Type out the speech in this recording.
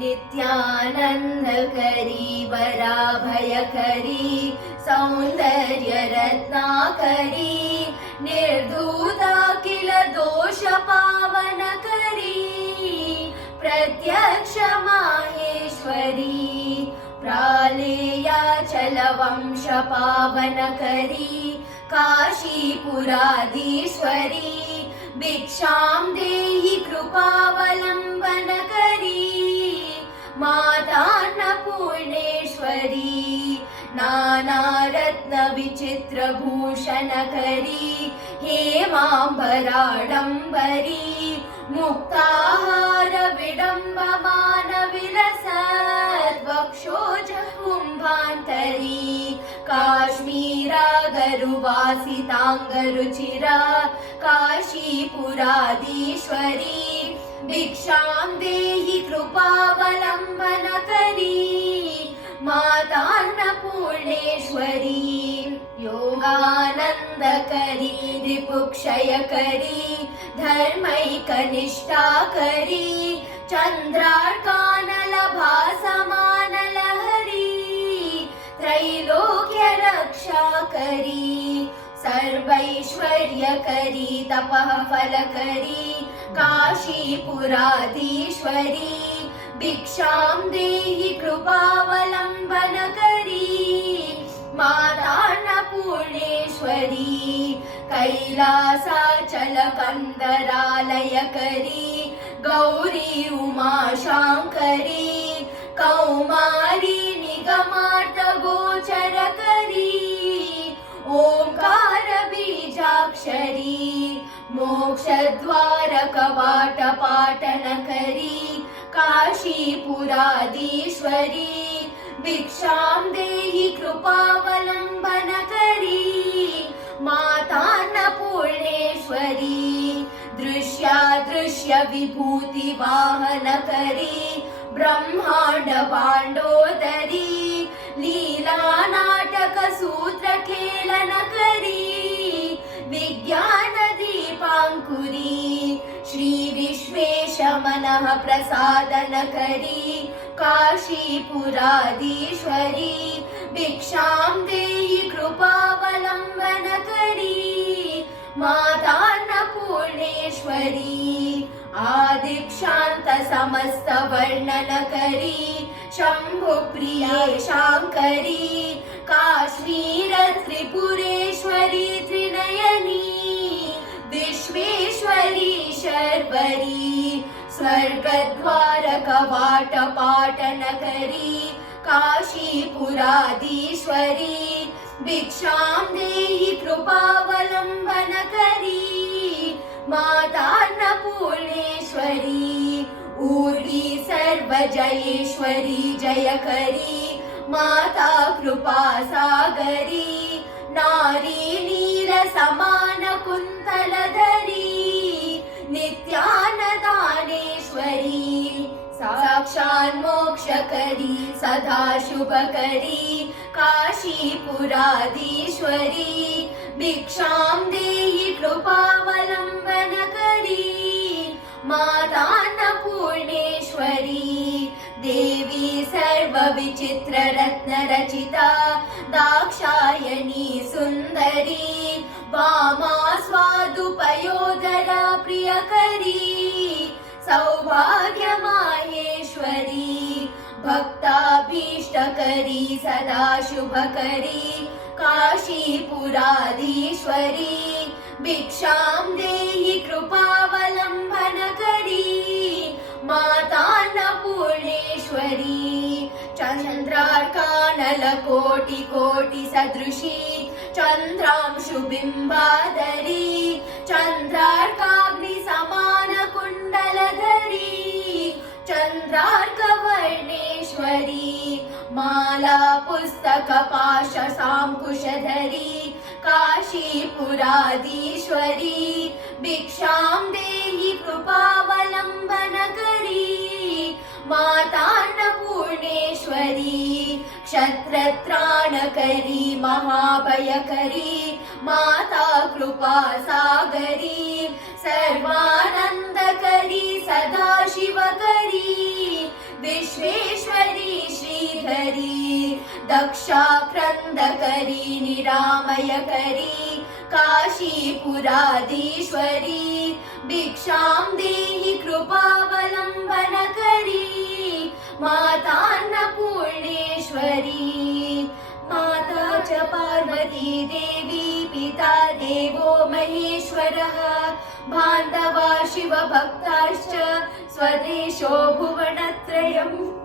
नित्यानन्दकरी वराभयकरी सौन्दर्यरत्नाकरी निर्धूताखिल दोषपावनकरी प्रत्यक्ष माहेश्वरी प्रालेयाचलवंशपावनकरी काशीपुराधीश्वरी भिक्षां देहि कृपावलम्बनकरी मातान्नपूर्णेश्वरी नानारत्नविचित्रभूषणकरी हेमाम्बराडम्बरी मुक्ताहारविडम्बमानविलसद्वक्षोजकुम्भान्तरी काश्मीरागरुवासिताङ्गरुचिरा काशीपुराधीश्वरी भिक्षां देहि कृपावलम्बनकरी मातान्नपूर्णेश्वरी योगानन्दकरी रिपुक्षयकरी धर्मैकनिष्ठाकरी चन्द्रार्कानलभासमानलहरी त्रैलोक्यरक्षाकरी सर्वैश्वर्यकरी तपः फलकरी काशीपुराधीश्वरी भिक्षां देहि कृपावलम्बनकरी मातान्नपूर्णेश्वरी कैलासाचलकन्दरालयकरी गौरी उमाशाङ्करी कौमारी निगमार्थगोचरकरी ओंकार बीजाक्षरी मोक्षद्वारकवाटपाटनकरी काशीपुराधीश्वरी भिक्षां देहि कृपावलम्बनकरी मातान्नपूर्णेश्वरी दृश्यादृश्य विभूतिवाहनकरी ब्रह्माण्ड पाण्डोदरी लीलानाटकसूत्रखेलनकरी विज्ञानदीपाङ्कुरी श्रीविश्वेशमनः प्रसादनकरी काशीपुराधीश्वरी भिक्षां देहि कृपावलम्बनकरी मातान्नपूर्णेश्वरी आदिक्षान्त समस्तवर्णनकरी शम्भुप्रिये शाङ्करी काश्मीर त्रिपुरेश्वरी त्रिनयनी विश्वेश्वरी शर्वरी स्वर्गद्वारकवाटपाटनकरी काशीपुराधीश्वरी भिक्षां देहि कृपावलम्बनकरी मातान्नपूर्णेश्वरी ऊर्वी सर्वजयेश्वरी जयकरी माता कृपासागरी नारी नीरसमानकुन्तलधरी नित्यानदानेश्वरी साक्षान्मोक्षकरी सदा शुभकरी काशीपुराधीश्वरी भिक्षां देहि कृपावलम्बनकरी मातान्नपूर्णेश्वरी देवी सर्वविचित्ररत्नरचिता दाक्षायणी सुन्दरी वामा स्वादुपयोदरा प्रियकरी सौभाग्यमाहेश्वरी भक्ताभीष्टकरी सदा शुभकरी काशीपुराधीश्वरी भिक्षां देहि कृपावलम्बनकरी मातान्नपूर्णेश्वरी चन्द्रार्कानलकोटिकोटिसदृशी चन्द्रांशुबिम्बाधरी चन्द्रार्काग्निसमानकुण्डलधरी चन्द्रार्कवर्णेश्वरी माला पुस्तकपाशसाङ्कुशधरी काशीपुराधीश्वरी भिक्षां देहि कृपावलम्बनकरी मातान्नपूर्णेश्वरी क्षत्रत्राणकरी महाभयकरी माता कृपासागरी सर्वानन्दकरी सदाशिवकरी विश्व रक्षाक्रन्दकरी निरामयकरी काशीपुराधीश्वरी भिक्षां देहि कृपावलम्बनकरी मातान्नपूर्णेश्वरी माता च पार्वती देवी पिता देवो महेश्वरः बान्धवा शिवभक्ताश्च स्वदेशो भुवनत्रयम्।